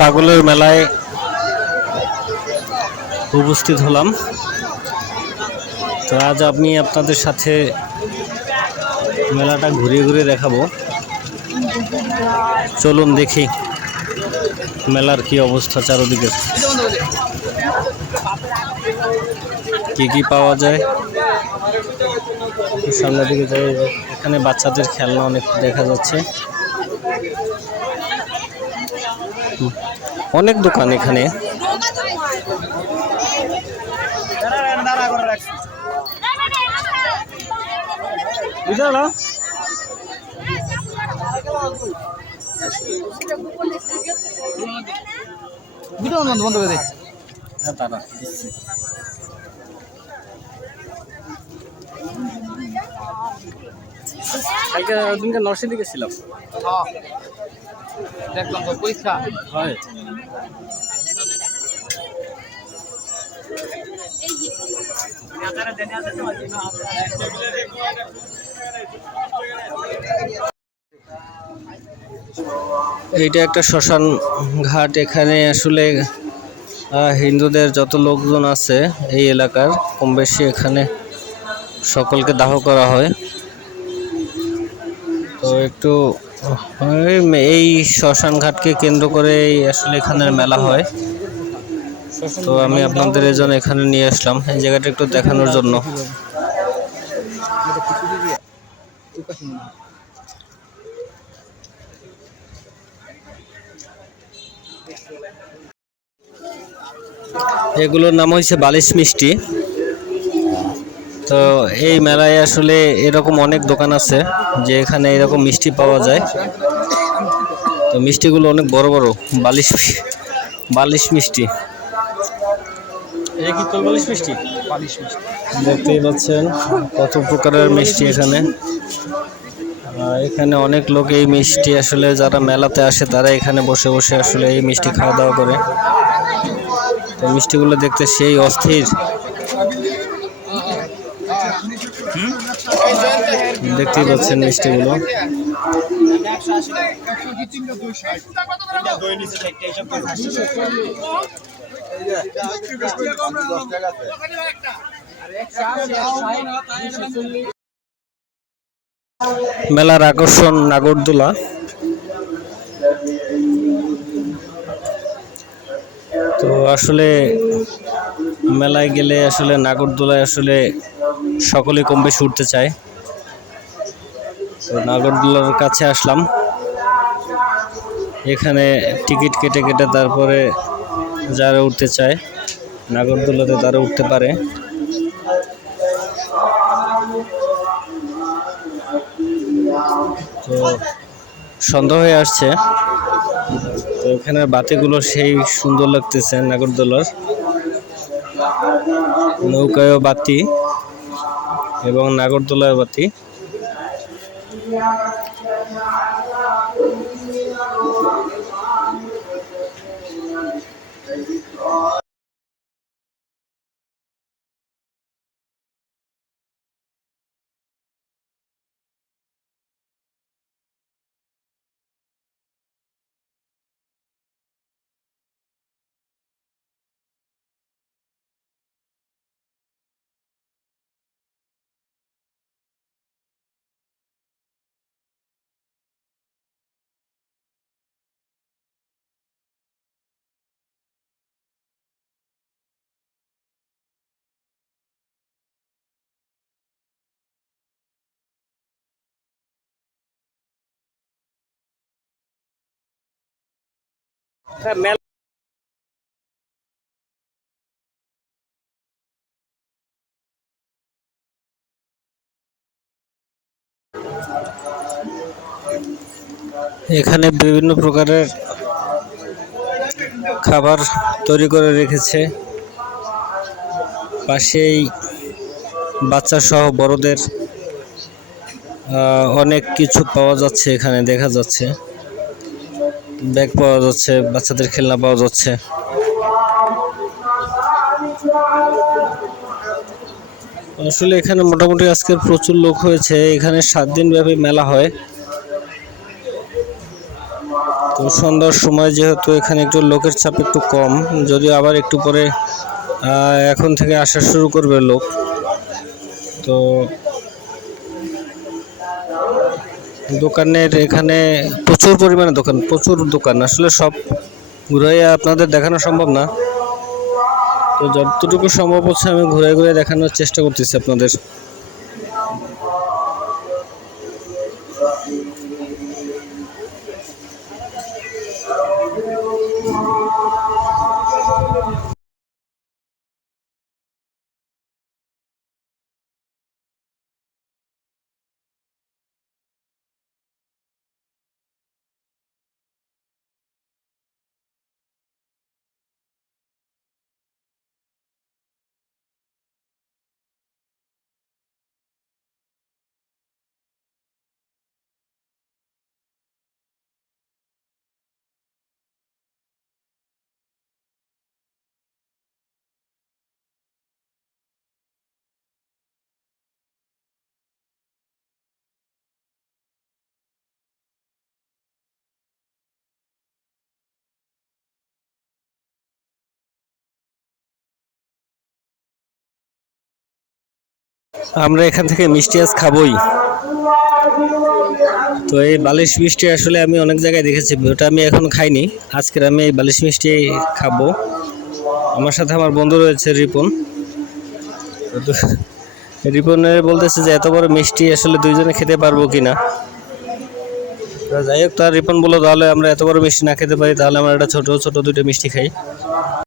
পাগলের মেলায় উপস্থিত হলাম। তো আজ আমি আপনাদের সাথে মেলাটা ঘুরে ঘুরে দেখাবো। চলুন দেখি মেলার কি অবস্থা, চারদিকে কি কি পাওয়া যায়। সামনের দিকে যাই, এখানে বাচ্চাদের খেলনা অনেক দেখা যাচ্ছে, অনেক দোকান এখানে। বন্ধ করে দে। কালকে দিনকে নরসিংদী গেছিলাম, দেখলাম তো পরীক্ষা হয়। এইটা একটা শ্মশান ঘাট। এখানে আসলে হিন্দুদের যত লোকজন আছে এই এলাকার কম বেশি এখানে সকলকে দাহ করা হয়। তো একটু এই শ্মশান ঘাটকে কেন্দ্র করে আসলে এখানের মেলা হয়। তো আমি আপনাদের এই জন্য এখানে নিয়ে আসলাম, এই জায়গাটা একটু দেখানোর জন্য। এগুলোর নাম হয়েছে বালিশ মিষ্টি। তো এই মেলায় আসলে এরকম অনেক দোকান আছে যে এখানে এরকম মিষ্টি পাওয়া যায়। তো মিষ্টিগুলো অনেক বড় বড়, বালিশ বালিশ মিষ্টি। এই কি তোর বালিশ মিষ্টি? বালিশ মিষ্টি দেখতেই পাচ্ছেন কত প্রকারের মিষ্টি এখানে। এখানে অনেক লোক এই মিষ্টি আসলে যারা মেলাতে আসে তারা এখানে বসে বসে আসলে এই মিষ্টি খাওয়া দাওয়া করে। তো মিষ্টিগুলো দেখতে সেই অস্থির, দেখতেই পাচ্ছেন মিষ্টিগুলো। মেলার আকর্ষণ নাগরদোলা। তো আসলে মেলায় গেলে আসলে নাগরদোলায় আসলে সকলে কম বেশি উঠতে চায়। তো নাগরদোলার কাছে আসলাম, এখানে টিকিট কেটে কেটে তারপরে যারা উঠতে চায় নাগরদোলাতে তারা উঠতে পারে। তো সন্ধ্যা হয়ে আসছে, তো এখানে বাতিগুলো সেই সুন্দর লাগতেছে। নাগরদোলার নৌকায়ও বাতি এবং নাগরদোলায় বাতি। এখানে বিভিন্ন প্রকারের খাবার তৈরি করে রেখেছে। পাশেই বাচ্চা সহ বড়দের অনেক কিছু পাওয়া যাচ্ছে, এখানে দেখা যাচ্ছে ব্যাগ পাওয়া যাচ্ছে, বাচ্চাদের খেলনা পাওয়া যাচ্ছে। আসলে এখানে মোটামুটি আজকের প্রচুর লোক হয়েছে। এখানে 7 দিন ব্যাপী মেলা হয়। তো সন্ধ্যার সময় যেহেতু এখানে একটু লোকের চাপ একটু কম, যদিও আবার একটু পরে এখন থেকে আসা শুরু করবে লোক। তো দোকানের এখানে প্রচুর পরিমাণে দোকান, প্রচুর দোকান, আসলে সব ঘুরে আপনাদের দেখানো সম্ভব না। তো যতটুকু সম্ভব হচ্ছে আমি ঘুরে ঘুরে দেখানোর চেষ্টা করতেছি আপনাদের। আমরা এখান থেকে মিষ্টি আজ খাবোই। তো এই বালিশ মিষ্টি আসলে আমি অনেক জায়গায় দেখেছি, ওটা আমি এখন খাইনি। আজকের আমি এই বালিশ মিষ্টি খাবো। আমার সাথে আমার বন্ধু রয়েছে রিপন। তো রিপনের বলতেছে যে এত বড় মিষ্টি আসলে দুইজনে খেতে পারবো কিনা। যাই হোক, তার রিপন বললো তাহলে আমরা এত বড় মিষ্টি না খেতে পারি, তাহলে আমরা একটা ছোট ছোট দুইটা মিষ্টি খাই।